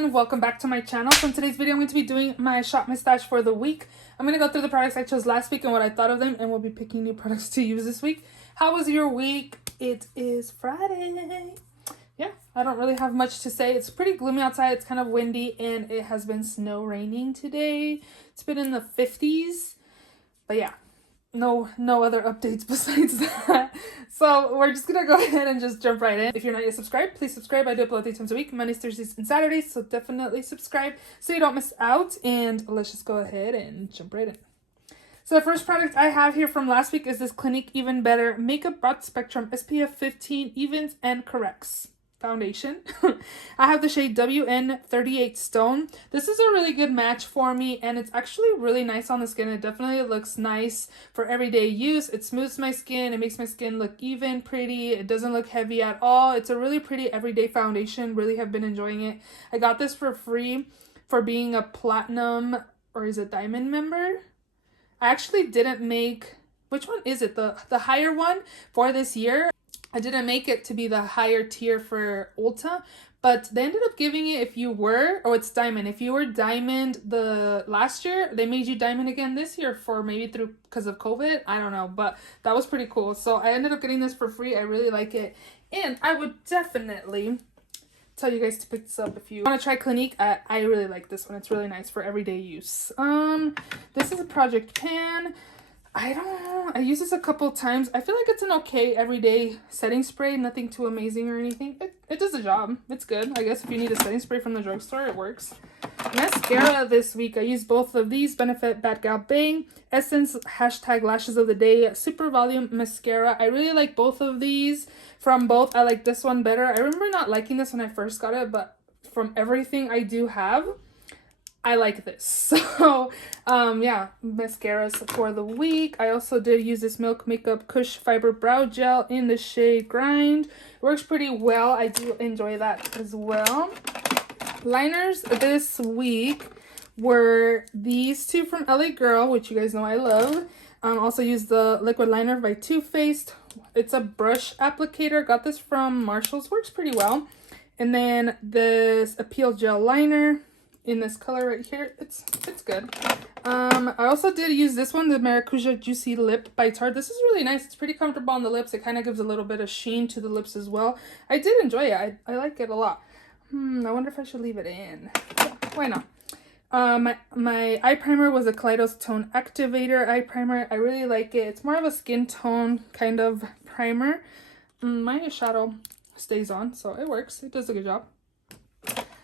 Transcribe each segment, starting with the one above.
everyone, welcome back to my channel. So in today's video I'm going to be doing my shop mustache for the week. I'm going to go through the products I chose last week and what I thought of them, and we'll be picking new products to use this week. How was your week? It is Friday. Yeah, I don't really have much to say. It's pretty gloomy outside, it's kind of windy, and it has been snow raining today. It's been in the 50s, but yeah, no other updates besides that. So we're just gonna go ahead and just jump right in. If you're not yet subscribed, please subscribe. I do upload 3 times a week, Mondays, Thursdays, and Saturdays, so definitely subscribe so you don't miss out. And let's just go ahead and jump right in. So the first product I have here from last week is this Clinique Even Better Makeup Broad Spectrum SPF 15 Evens and Corrects foundation. I have the shade WN38 Stone. This is a really good match for me, and it's actually really nice on the skin. It definitely looks nice for everyday use. It smooths my skin. It makes my skin look even, pretty. It doesn't look heavy at all. It's a really pretty everyday foundation. Really have been enjoying it. I got this for free for being a platinum, or is it diamond member? I actually didn't make, which one is it? The higher one for this year. I didn't make it to be the higher tier for Ulta, but they ended up giving it if you were, oh, it's diamond. If you were diamond the last year, they made you diamond again this year for maybe because of COVID. I don't know, but that was pretty cool. So I ended up getting this for free. I really like it. And I would definitely tell you guys to pick this up if you want to try Clinique. I really like this one. It's really nice for everyday use. This is a project pan. I use this a couple times. I feel like it's an okay everyday setting spray, nothing too amazing or anything. It does the job. It's good. I guess if you need a setting spray from the drugstore, it works. Mascara this week, I used both of these. Benefit Bad Gal Bang Essence hashtag Lashes of the Day Super Volume Mascara. I really like both of these. From both, I like this one better. I remember not liking this when I first got it, but from everything I do have, I like this. So yeah, mascaras for the week. I also did use this Milk Makeup Kush Fiber Brow Gel in the shade Grind. Works pretty well. I do enjoy that as well. Liners this week were these two from LA Girl, which you guys know I love. Also used the liquid liner by Too Faced. It's a brush applicator. Got this from Marshall's. Works pretty well. And then this Appeal Gel Liner in this color right here. It's good. I also did use this one, the Maracuja Juicy Lip by Tarte. This is really nice. It's pretty comfortable on the lips. It kind of gives a little bit of sheen to the lips as well. I did enjoy it. I like it a lot. I wonder if I should leave it in. Yeah, why not? My eye primer was a Kaleidos Tone Activator eye primer. I really like it. It's more of a skin tone kind of primer. My shadow stays on, so it works. It does a good job.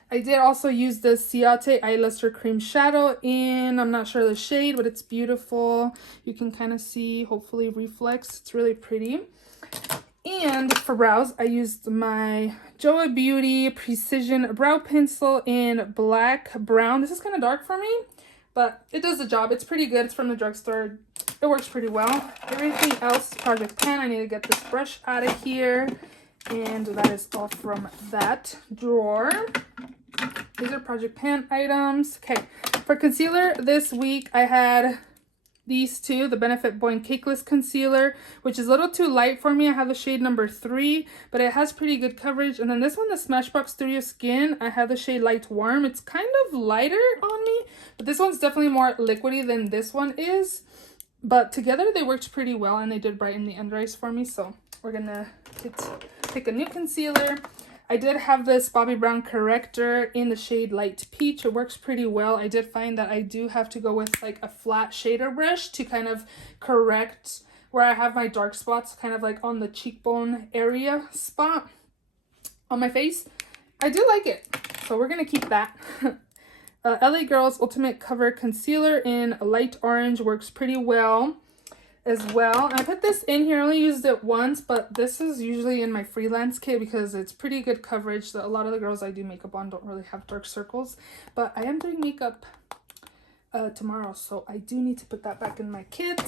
I did also use the Ciate Eye Luster Cream Shadow in, I'm not sure the shade, but it's beautiful. You can kind of see, hopefully, reflex. It's really pretty. And for brows, I used my Joa Beauty Precision Brow Pencil in Black Brown. This is kind of dark for me, but it does the job. It's pretty good. It's from the drugstore. It works pretty well. Everything else, Project Pan. I need to get this brush out of here. And that is all from that drawer. These are Project Pan items. Okay, for concealer this week, I had these two, the Benefit Boing Cakeless Concealer, which is a little too light for me. I have the shade number 3, but it has pretty good coverage. And then this one, the Smashbox Studio Skin, I have the shade Light Warm. It's kind of lighter on me, but this one's definitely more liquidy than this one is. But together they worked pretty well, and they did brighten the under eyes for me. So we're gonna pick a new concealer. I did have this Bobbi Brown corrector in the shade Light Peach. It works pretty well. I did find that I do have to go with like a flat shader brush to kind of correct where I have my dark spots, kind of like on the cheekbone area spot on my face. I do like it, so we're gonna keep that. LA Girl's Ultimate Cover Concealer in Light Orange works pretty well as well. I put this in here. I only used it once, but this is usually in my freelance kit because it's pretty good coverage. A lot of the girls I do makeup on don't really have dark circles, but I am doing makeup tomorrow, so I do need to put that back in my kit.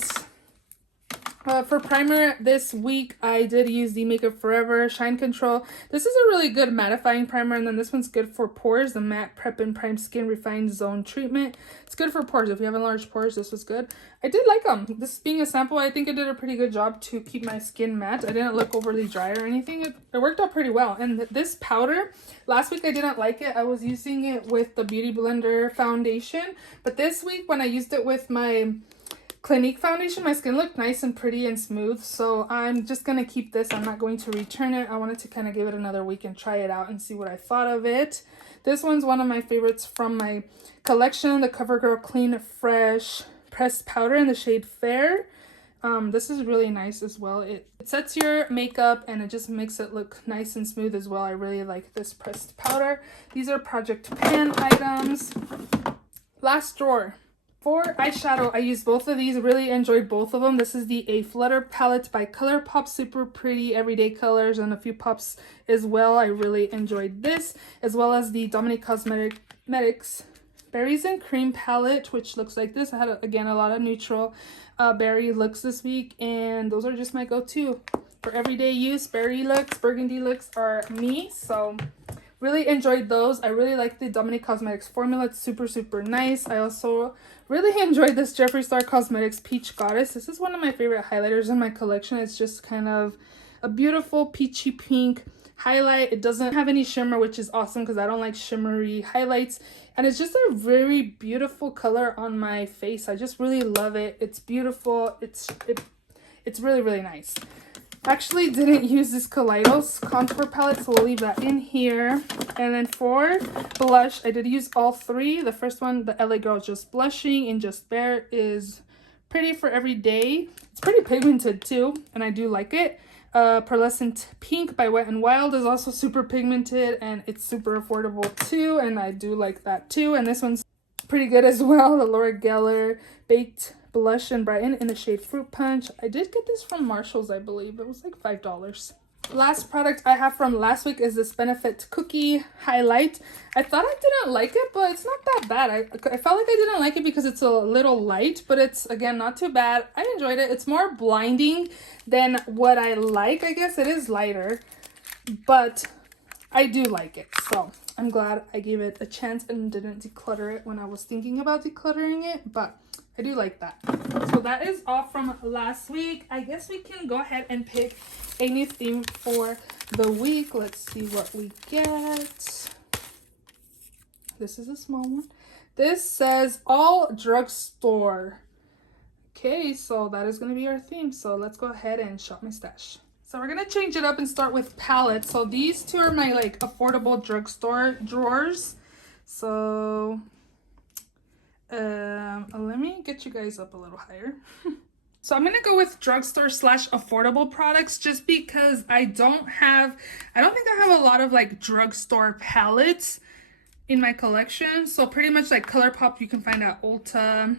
For primer this week, I did use the Makeup Forever Shine Control. This is a really good mattifying primer, and then this one's good for pores, the Matte Prep and Prime Skin Refined Zone Treatment. It's good for pores. If you have enlarged pores, this was good. I did like them. This being a sample, I think I did a pretty good job to keep my skin matte. I didn't look overly dry or anything. It worked out pretty well. And this powder, last week I didn't like it. I was using it with the Beauty Blender foundation, but this week when I used it with my Clinique foundation, my skin looked nice and pretty and smooth, so I'm just gonna keep this. I'm not going to return it. I wanted to kind of give it another week and try it out and see what I thought of it. This one's one of my favorites from my collection, the CoverGirl Clean Fresh Pressed Powder in the shade Fair. This is really nice as well. It sets your makeup and it just makes it look nice and smooth as well. I really like this pressed powder. These are Project Pan items. Last drawer. For eyeshadow, I used both of these. Really enjoyed both of them. This is the A Flutter palette by ColourPop. Super pretty everyday colors and a few pops as well. I really enjoyed this, as well as the Dominique Cosmetics Berries and Cream palette, which looks like this. I had, again, a lot of neutral berry looks this week, and those are just my go-to. For everyday use, berry looks, burgundy looks are me, so really enjoyed those. I really like the Dominique Cosmetics formula. It's super, super nice. I also really enjoyed this Jeffree Star Cosmetics Peach Goddess. This is one of my favorite highlighters in my collection. It's just kind of a beautiful peachy pink highlight. It doesn't have any shimmer, which is awesome because I don't like shimmery highlights. And it's just a very beautiful color on my face. I just really love it. It's beautiful. It's really, really nice. Actually didn't use this Kaleidos contour palette, so we'll leave that in here. And then for blush, I did use all three. The first one, the LA Girl Just Blushing in Just Bare, is pretty for every day. It's pretty pigmented too, and I do like it. Pearlescent Pink by Wet n Wild is also super pigmented, and it's super affordable too, and I do like that too. And this one's pretty good as well. The Laura Geller Baked Blush and Brighten in the shade Fruit Punch. I did get this from Marshall's, I believe. It was like $5. Last product I have from last week is this Benefit Cookie Highlight. I thought I didn't like it, but it's not that bad. I felt like I didn't like it because it's a little light, but it's, again, not too bad. I enjoyed it. It's more blinding than what I like. I guess it is lighter, but I do like it. So I'm glad I gave it a chance and didn't declutter it when I was thinking about decluttering it, but I do like that. So that is all from last week. I guess we can go ahead and pick a new theme for the week. Let's see what we get. This is a small one. This says all drugstore. Okay, so that is going to be our theme. So let's go ahead and shop my stash. So we're going to change it up and start with palettes. So these two are my like affordable drugstore drawers. So let me get you guys up a little higher. So I'm gonna go with drugstore / affordable products just because I don't think I have a lot of like drugstore palettes in my collection. So pretty much like ColourPop you can find at Ulta.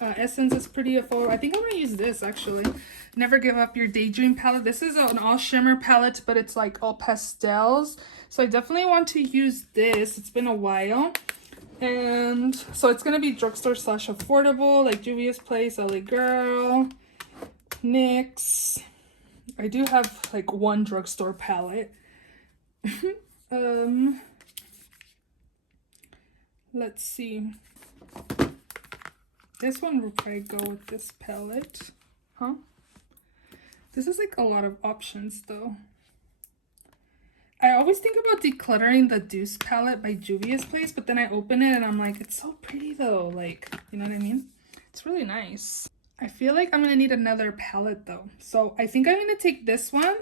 Essence is pretty affordable. I think I'm gonna use this actually. Never Give Up Your Daydream palette. This is an all shimmer palette, but it's like all pastels. So I definitely want to use this. It's been a while. And so it's going to be drugstore / affordable, like Juvia's Place, LA Girl, NYX. I do have like one drugstore palette. Let's see. This one will probably go with this palette. Huh? This is like a lot of options though. I always think about decluttering the Deuce palette by Juvia's Place, but then I open it and I'm like, it's so pretty though. Like, you know what I mean? It's really nice. I feel like I'm going to need another palette though. So I think I'm going to take this one,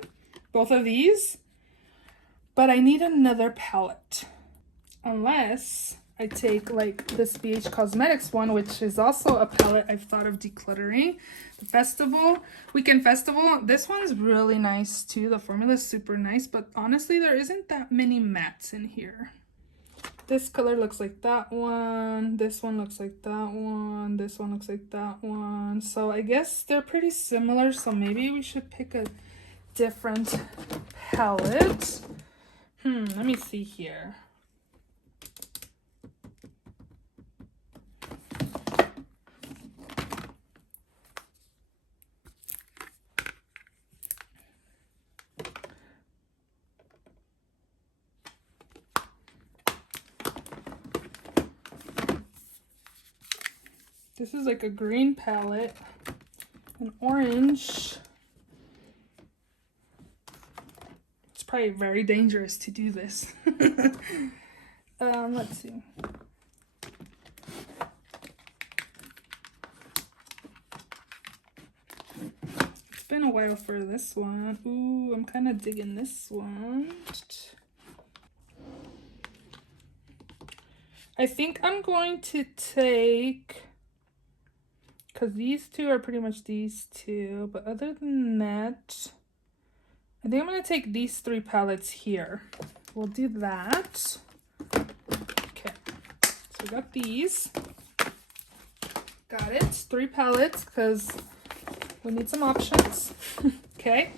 both of these, but I need another palette. Unless I take like this BH Cosmetics one, which is also a palette I've thought of decluttering. The Weekend Festival. This one's really nice too. The formula is super nice, but honestly, there isn't that many mattes in here. This color looks like that one. This one looks like that one. This one looks like that one. So I guess they're pretty similar. So maybe we should pick a different palette. Let me see here. This is like a green palette, an orange. It's probably very dangerous to do this. Let's see. It's been a while for this one. Ooh, I'm kind of digging this one. I think I'm going to take, because these two are pretty much these two, but other than that, I think I'm going to take these 3 palettes here. We'll do that. Okay, so we got these. Got it, 3 palettes, because we need some options. Okay,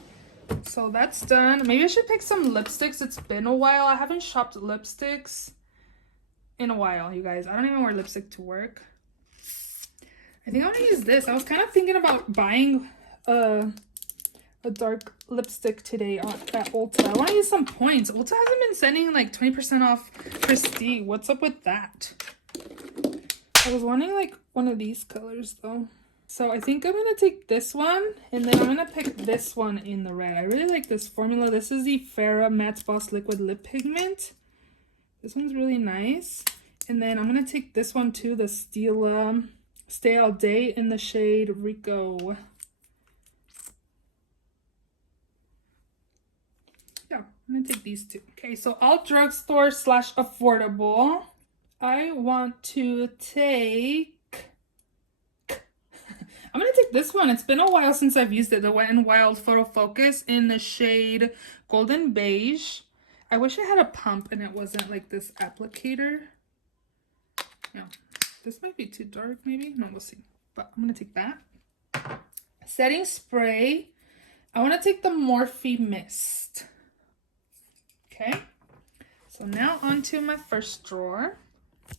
so that's done. Maybe I should pick some lipsticks. It's been a while. I haven't shopped lipsticks in a while, you guys. I don't even wear lipstick to work. I think I'm gonna use this. I was kind of thinking about buying a dark lipstick today at Ulta. I want to use some points. Ulta hasn't been sending like 20% off Prestige. What's up with that? I was wanting like one of these colors though. So I think I'm gonna take this one, and then I'm gonna pick this one in the red. I really like this formula. This is the Farrah Matte Boss Liquid Lip Pigment. This one's really nice. And then I'm going to take this one too, the Stila Stay All Day in the shade Rico. Yeah, I'm going to take these two. Okay, so all drugstore / affordable. I want to take... I'm going to take this one. It's been a while since I've used it. The Wet n Wild Photo Focus in the shade Golden Beige. I wish I had a pump and it wasn't like this applicator. No, this might be too dark maybe. No, we'll see. But I'm going to take that. Setting spray. I want to take the Morphe Mist. Okay. So now onto my first drawer.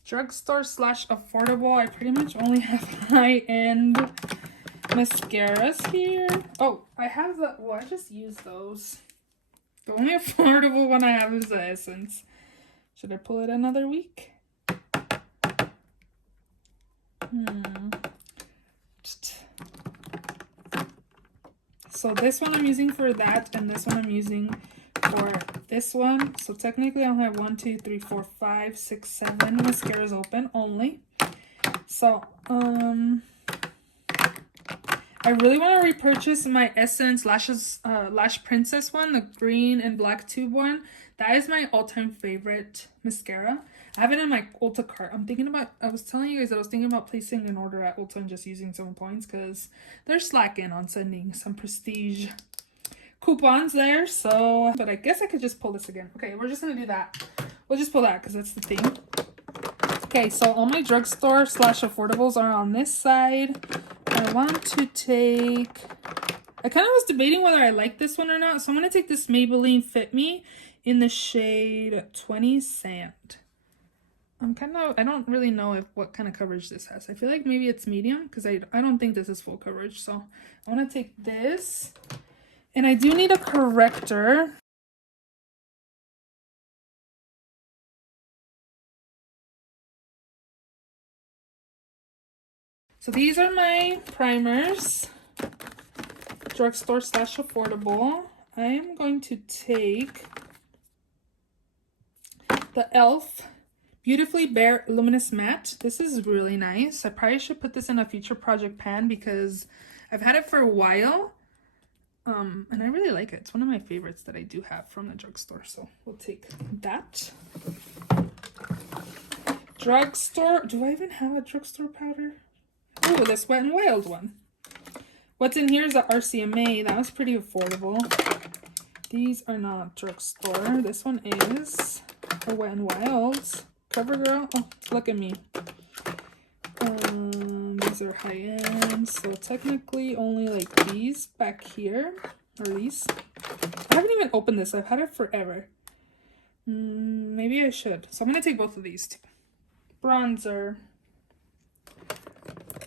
Drugstore / affordable. I pretty much only have high-end mascaras here. Oh, I have the... Well, I just used those. The only affordable one I have is the Essence. Should I pull it another week? So this one I'm using for that, and this one I'm using for this one. So technically I only have 1, 2, 3, 4, 5, 6, 7 mascaras open only. So, I really want to repurchase my Essence Lash Princess one, the green and black tube one. That is my all-time favorite mascara. I have it in my Ulta cart. I was telling you guys that I was thinking about placing an order at Ulta and just using some points because they're slacking on sending some Prestige coupons there. So, but I guess I could just pull this again. Okay, we're just going to do that. We'll just pull that because that's the thing. Okay, so all my drugstore / affordables are on this side. I want to take... I kind of was debating whether I like this one or not. So I'm going to take this Maybelline Fit Me in the shade 20 Sand. I don't really know what kind of coverage this has. I feel like maybe it's medium because I don't think this is full coverage. So I want to take this. And I do need a corrector. So these are my primers, drugstore / affordable. I am going to take the e.l.f. Beautifully Bare Luminous Matte. This is really nice. I probably should put this in a future project pan because I've had it for a while. And I really like it. It's one of my favorites that I do have from the drugstore. So we'll take that. Drugstore. Do I even have a drugstore powder? Oh, this Wet n Wild one. What's in here is a RCMA. That was pretty affordable. These are not drugstore. This one is a Wet n Wild. CoverGirl. Oh, look at me. These are high-end. So technically only like these back here. Or these. I haven't even opened this. I've had it forever. Maybe I should. So I'm going to take both of these too. Bronzer.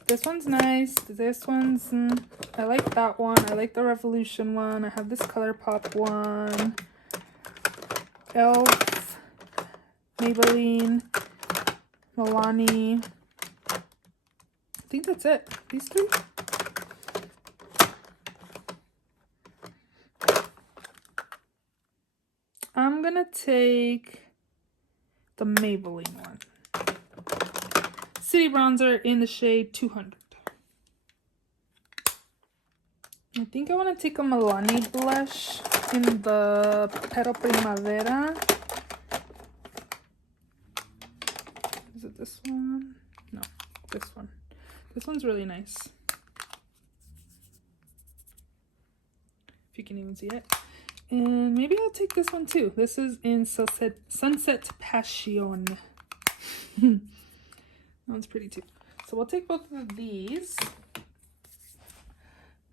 This one's nice. This one's... I like that one. I like the Revolution one. I have this ColourPop one. e.l.f. Maybelline. Milani. I think that's it. These three. I'm gonna take the Maybelline one. City Bronzer in the shade 200. I think I want to take a Milani blush in the Pero Primavera. Is it this one? No, this one. This one's really nice. If you can even see it. And maybe I'll take this one too. This is in Sunset Passion. That one's pretty too. So we'll take both of these.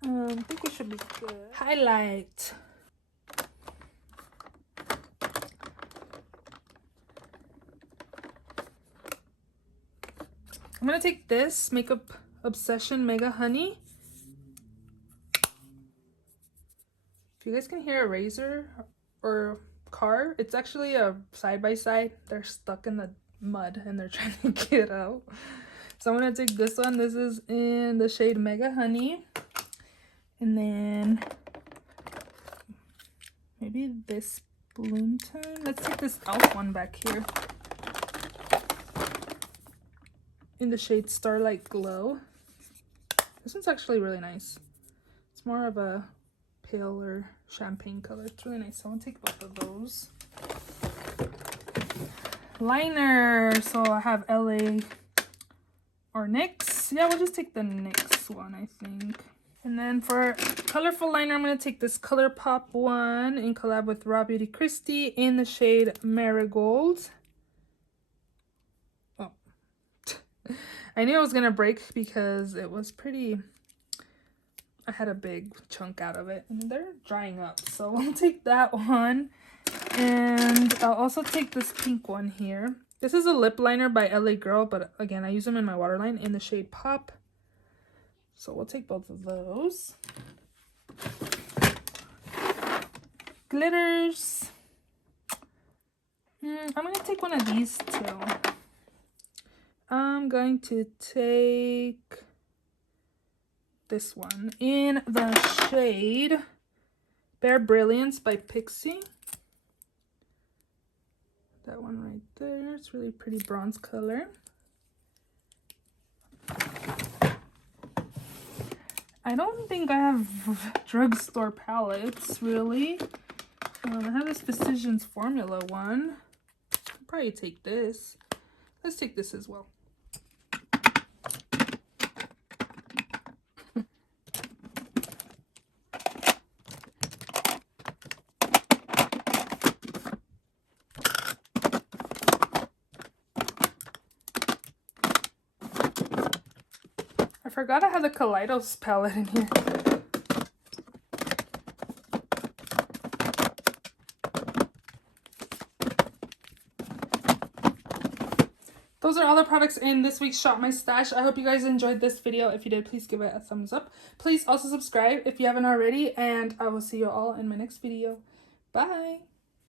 I think we should be good. Highlight. I'm gonna take this Makeup Obsession Mega Honey. If you guys can hear a razor or car, it's actually a side-by-side. They're stuck in the mud and they're trying to get out. So I'm gonna take this one. This is in the shade Mega Honey. And then maybe this Bloom Time. Let's take this e.l.f. one back here. In the shade Starlight Glow. This one's actually really nice. It's more of a paler champagne color. It's really nice. So I'm gonna take both of those. Liner. So I have LA or NYX. Yeah, we'll just take the NYX one, I think. And then for colorful liner, I'm gonna take this ColourPop one in collab with Raw Beauty Christie in the shade Marigold. Oh, I knew it was gonna break because it was pretty. I had a big chunk out of it, and they're drying up. So I'll take that one, and I'll also take this pink one here. This is a lip liner by LA Girl, but again, I use them in my waterline in the shade Pop. So we'll take both of those. Glitters. I'm going to take one of these too. I'm going to take this one in the shade Bare Brilliance by Pixie. That one right there. It's really pretty bronze color. I don't think I have drugstore palettes, really. I have this Physicians Formula one. I'll probably take this. Let's take this as well. I forgot I had the Kaleidos palette in here. Those are all the products in this week's Shop My Stash. I hope you guys enjoyed this video. If you did, please give it a thumbs up. Please also subscribe if you haven't already, and I will see you all in my next video. Bye!